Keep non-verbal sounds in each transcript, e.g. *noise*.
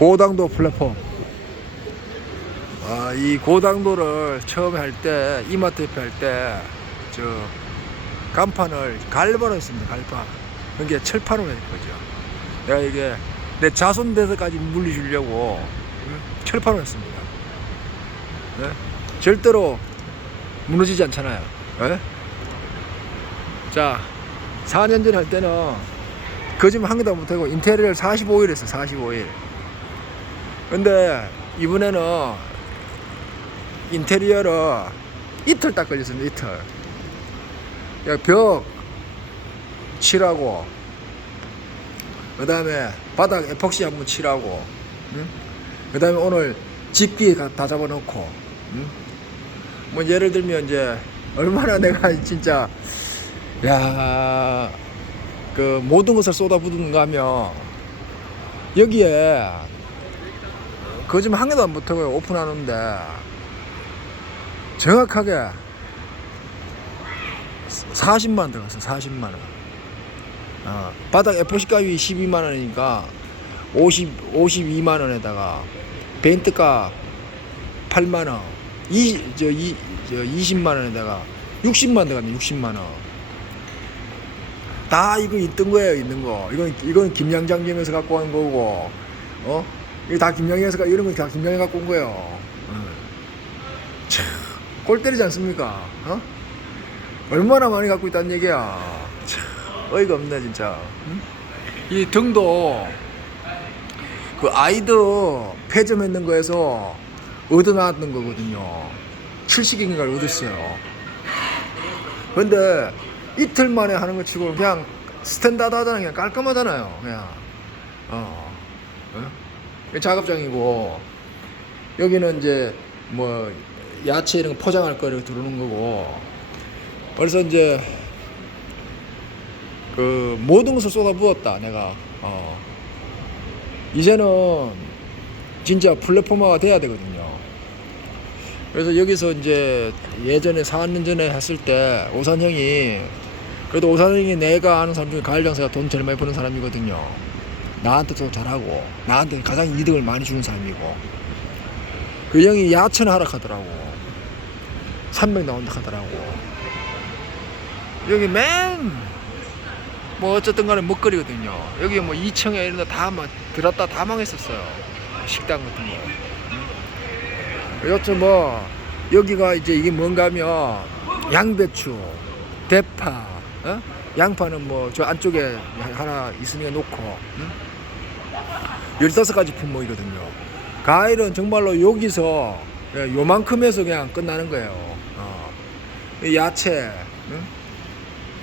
고당도 플랫폼. 아, 이 고당도를 처음에 할 때, 이마트 옆에 할 때, 저, 간판을 갈바로 했습니다, 갈판. 그게 철판으로 했거죠. 내가 이게 내 자손 대서까지 물리주려고 응? 철판으로 했습니다. 네? 절대로 무너지지 않잖아요. 예? 자, 4년 전에 할 때는 거짓말 한 개도 못하고 인테리어를 45일 했어, 45일. 근데 이번에는 인테리어를 이틀 딱 걸렸습니다, 이틀. 야, 벽 칠하고, 그 다음에 바닥 에폭시 한번 칠하고, 응? 그 다음에 오늘 집기 가- 다 잡아놓고, 응? 뭐 예를 들면 이제 얼마나 *laughs* 내가 진짜 야, 그 모든 것을 쏟아붓는가 하면 여기에 거짓말 한 개도 안 붙어요 오픈하는데 정확하게 40만 원 들어갔어 40만 원 어, 바닥 F4 값이 12만 원이니까 50, 52만 원에다가 벤트가 8만 원 이, 저, 이, 저 20만 원에다가 60만 원 들어갔네 60만 원 다 이거 있던 거예요, 있는 거. 이건 이건 김양장님에서 갖고 온 거고, 어? 이거 다 김양에서 이런 거다 갖고 온 거예요. 응. 참, 골 때리지 않습니까? 어? 얼마나 많이 갖고 있다는 얘기야. 참, 어이가 없네 진짜. 응? 이 등도 그 아이들 폐점했는 거에서 얻어놨던 거거든요. 70인가를 얻었어요. 근데 이틀 만에 하는 거 치고 그냥 스탠다드 하잖아요. 그냥 깔끔하잖아요. 그냥. 어. 어? 작업장이고, 여기는 이제 뭐 야채 이런 거 포장할 거를 들어오는 거고, 그래서 이제 그 모든 것을 쏟아 부었다, 내가. 어. 이제는 진짜 플랫폼화가 돼야 되거든요. 그래서 여기서 이제 예전에 4년 전에 했을 때 오산 형이 그래도 오산 형이 내가 아는 사람 중에 가을 장사가 돈 제일 많이 버는 사람이거든요. 나한테 도 잘하고 나한테 가장 이득을 많이 주는 사람이고 그 형이 야채는 하락하더라고. 300 나온다 하더라고. 여기 맨 뭐 어쨌든 간에 먹거리거든요. 여기 뭐 2층에 이런 데다막 들었다 다 망했었어요. 식당 같은 거. 여튼 뭐 여기가 이제 이게 뭔가 하면 양배추, 대파, 어? 양파는 뭐 저 안쪽에 하나 있으니까 놓고 응? 15가지 품목이거든요. 과일은 정말로 여기서 예, 요만큼에서 그냥 끝나는 거예요. 어. 이 야채, 응?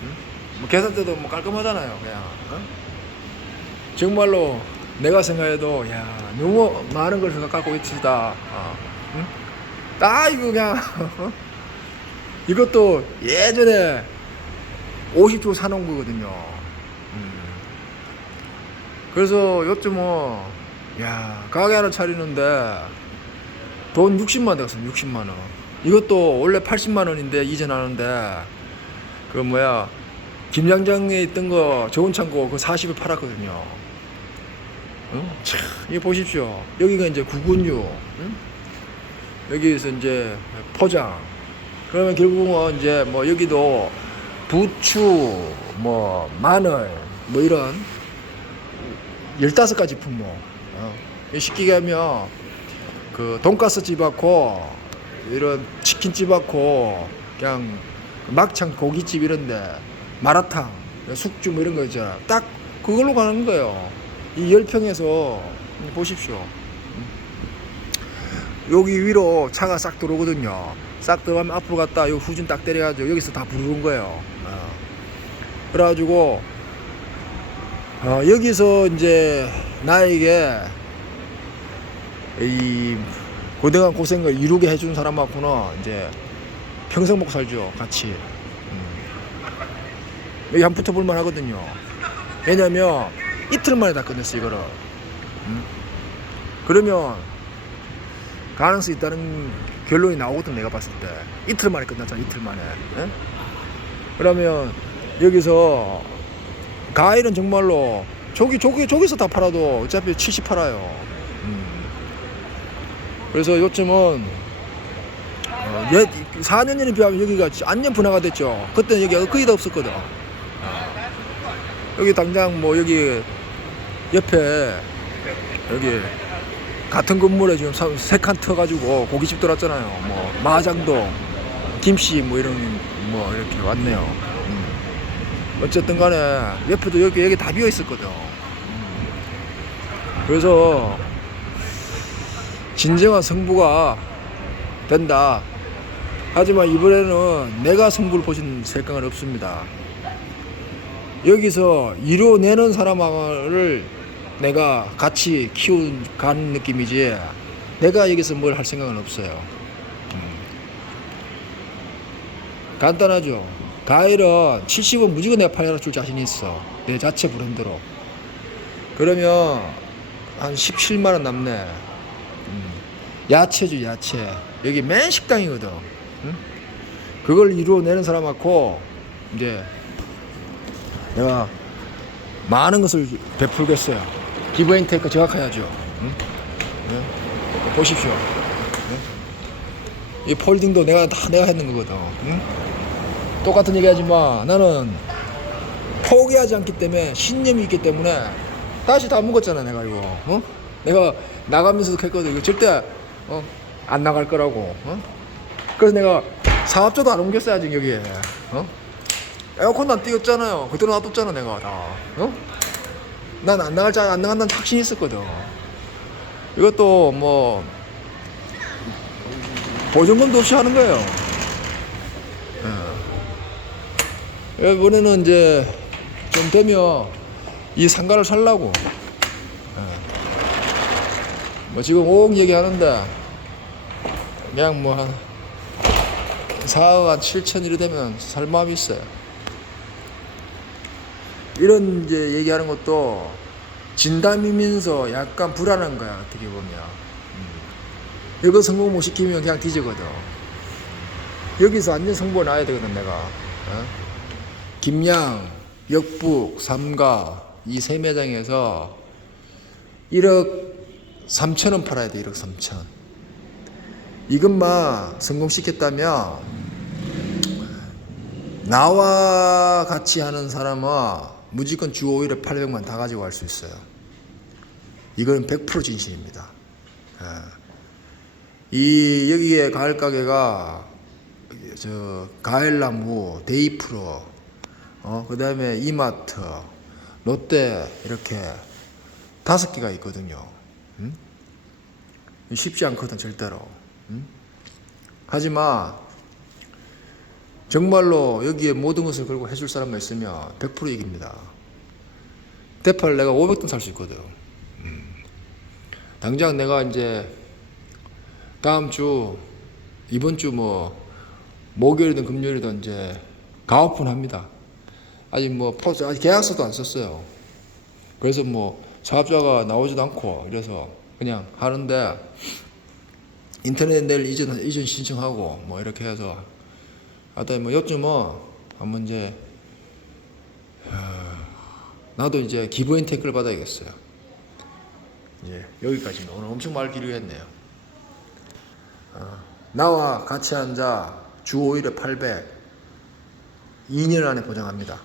응? 뭐 계산대도 뭐 깔끔하잖아요. 그냥 어? 정말로 내가 생각해도 야 너무 많은 걸 생각하고 있다. 어. 응? 딱 이거 그냥 *laughs* 이것도 예전에 50조 사놓은 거거든요. 음. 그래서 요즘 뭐, 야, 가게 하나 차리는데 돈 60만 원 들었어, 60만 원. 이것도 원래 80만 원인데 이전하는데 그 뭐야 김장장에 있던 거 좋은 창고 그 40에 팔았거든요. 응? 참, 이거 보십시오. 여기가 이제 구근유. 응? 여기서 이제 포장. 그러면 결국은 이제 뭐 여기도 부추, 뭐 마늘, 뭐 이런 15가지 품목. 어. 쉽게 하면 그 돈가스 집하고 이런 치킨집 하고 그냥 막창 고깃집 이런데 마라탕, 숙주 뭐 이런 거 있잖아. 딱 그걸로 가는 거예요. 이 열평에서 보십시오. 여기 위로 차가 싹 들어오거든요. 싹 들어가면 앞으로 갔다 요 후진 딱 때려가지고 여기서 다 부르는 거예요. 어. 그래가지고 어, 여기서 이제 나에게 이 고등한 고생을 이루게 해준 사람하고는 이제 평생 먹고 살죠 같이 음. 여기 한 붙어볼만 하거든요 왜냐면 이틀 만에 다 끝냈어 이거를 음. 그러면 가능성이 있다는 결론이 나오거든 내가 봤을 때 이틀 만에 끝났잖아 이틀 만에 예? 그러면 여기서 과일은 정말로 저기 저기 저기서 다 팔아도 어차피 70 팔아요 음. 그래서 요즘은 어, 옛 4년 전에 비하면 여기가 완전 분화가 됐죠. 그때는 여기 거의 다 없었거든. 어. 여기 당장 뭐 여기 옆에 여기 같은 건물에 지금 세칸 터가지고 고깃집 들어왔잖아요. 뭐 마장동, 김씨 뭐 이런 뭐 이렇게 왔네요. 음. 어쨌든 간에 옆에도 여기 여기 다 비어 있었거든. 음. 그래서 진정한 승부가 된다. 하지만 이번에는 내가 승부를 보신 생각은 없습니다. 여기서 이뤄내는 사람을 내가 같이 키운 가는 느낌이지 내가 여기서 뭘 할 생각은 없어요. 음. 간단하죠. 가일은 70원 무조건 내가 팔아줄 자신 있어. 내 자체 브랜드로. 그러면 한 17만 원 남네. 음. 야채죠 야채. 여기 맨 식당이거든. 응? 그걸 이루어내는 사람하고 이제 내가 많은 것을 베풀겠어요. 기브 앤 테이크 정확해야죠. 응? 네? 보십시오. 네? 이 폴딩도 내가 다 내가 했는 거거든. 응? 똑같은 얘기 하지 마. 나는 포기하지 않기 때문에 신념이 있기 때문에 다시 다 묵었잖아 내가 이거. 어? 내가 나가면서도 했거든. 이거 절대 어? 안 나갈 거라고. 어? 그래서 내가 사업자도 안 옮겼어요 아직 여기에. 어? 에어컨도 안 띄웠잖아요. 그대로 놔뒀잖아 내가 다. 어? 난 안 나갈 자안 나간다는 확신이 있었거든. 이것도 뭐 보증금도 없이 하는 거예요. 예. 이번에는 이제 좀 되면 이 상가를 살라고. 예. 뭐 지금 5억 얘기하는데 그냥 뭐 한 4억 한 7천 이래 되면 살 마음이 있어요. 이런 이제 얘기하는 것도 진담이면서 약간 불안한 거야 어떻게 보면. 음. 이거 성공 못 시키면 그냥 뒤지거든. 여기서 완전 성공 나야 되거든 내가. 어? 김양, 역북, 삼가 이 세 매장에서 1억 3천원 팔아야 돼 1억 3천. 이것만 성공시켰다면 나와 같이 하는 사람은 무조건 주 5일에 800만 다 가지고 갈 수 있어요. 이건 100% 진실입니다. 예. 이 여기에 가을 가게가 저 가을나무, 데이프로, 어 그 다음에 이마트, 롯데 이렇게 다섯 개가 있거든요. 음? 쉽지 않거든 절대로. 음? 하지만 정말로 여기에 모든 것을 걸고 해줄 사람만 있으면 100% 이깁니다. 대파를 내가 500돈 살 수 있거든. 음. 당장 내가 이제 다음 주, 이번 주 뭐, 목요일이든 금요일이든 이제 가오픈 합니다. 아직 뭐, 포스, 아직 계약서도 안 썼어요. 그래서 뭐, 사업자가 나오지도 않고, 이래서 그냥 하는데, 인터넷 내일 이전, 이전 신청하고, 뭐, 이렇게 해서 하여튼 뭐 요즘은 한번 이제 하, 나도 이제 기부 앤테크를 받아야겠어요. 예, 여기까지는 오늘 엄청 말 길게 했네요. 어, 나와 같이 앉아 주 5일에 800 2년 안에 보장합니다.